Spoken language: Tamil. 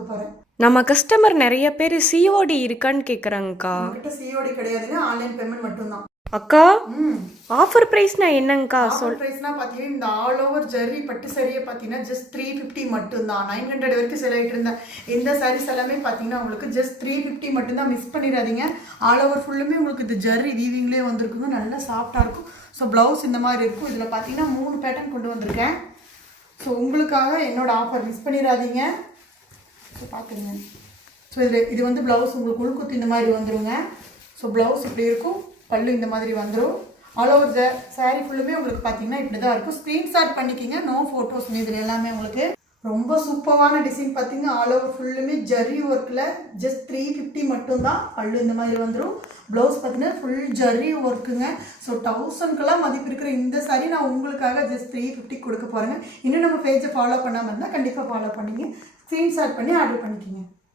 கொடுக்க போகிறேன். நம்ம கஸ்டமர் நிறைய பேர் சிஓடி இருக்கான்னு கேட்குறாங்கக்கா. நம்மகிட்ட சிஓடி கிடையாதுங்க, ஆன்லைன் பேமெண்ட் மட்டும்தான். அக்கா ஆஃபர் ப்ரைஸ்னா என்னங்கக்கா? ஆஃபர் ப்ரைஸ்னா பார்த்தீங்கன்னா இந்த ஆல் ஓவர் ஜெர்ரி பட்டு சரியை பார்த்தீங்கன்னா ஜஸ்ட் 350 மட்டும்தான். 900 வரைக்கும் செல் ஆகிட்டு இருந்தேன். இந்த சாரீஸ் எல்லாமே பார்த்தீங்கன்னா உங்களுக்கு ஜஸ்ட் 350 மட்டும்தான். மிஸ் பண்ணிடாதீங்க. ஆல் ஓவர் ஃபுல்லுமே உங்களுக்கு இந்த ஜெர்ரி வீவிங்லேயே வந்திருக்குங்க. நல்லா சாஃப்டாக இருக்கும். ஸோ ப்ளவுஸ் இந்த மாதிரி இருக்கும். இதில் பார்த்தீங்கன்னா 3 பேட்டர்ன் கொண்டு வந்திருக்கேன். ஸோ உங்களுக்காக என்னோட ஆஃபர் மிஸ் பண்ணிடாதீங்க. ஸோ பார்த்துருங்க. ஸோ இது வந்து ப்ளவுஸ் உங்களுக்கு உள்குத்து இந்த மாதிரி வந்துடுங்க. ஸோ ப்ளவுஸ் இப்படி இருக்கும், பல்லு இந்த மாதிரி வந்துடும். ஆல் ஓவர் சாரீ ஃபுல்லுமே உங்களுக்கு பார்த்தீங்கன்னா இப்படி தான் இருக்கும். ஸ்க்ரீன்ஷாட் பண்ணிக்கிங்க, நோ ஃபோட்டோஸ். இதில் எல்லாமே உங்களுக்கு ரொம்ப சூப்பரான டிசைன் பார்த்தீங்கன்னா ஆல் ஓவர் ஃபுல்லுமே ஜரி ஒர்க்கில் ஜஸ்ட் 350 மட்டும்தான். பல்லு இந்த மாதிரி வந்துடும். ப்ளவுஸ் பார்த்தீங்கன்னா ஃபுல் ஜரி ஒர்க்குங்க. ஸோ 1000க்கெல்லாம் மதிப்பு இருக்கிற இந்த சாரி நான் உங்களுக்காக ஜஸ்ட் 350 கொடுக்க போகிறேங்க. இன்னும் நம்ம பேஜை ஃபாலோ பண்ணாமல் இருந்தால் கண்டிப்பாக ஃபாலோ பண்ணிங்க. ஸ்க்ரீன்ஷாட் பண்ணி ஆர்டர் பண்ணிக்கிங்க.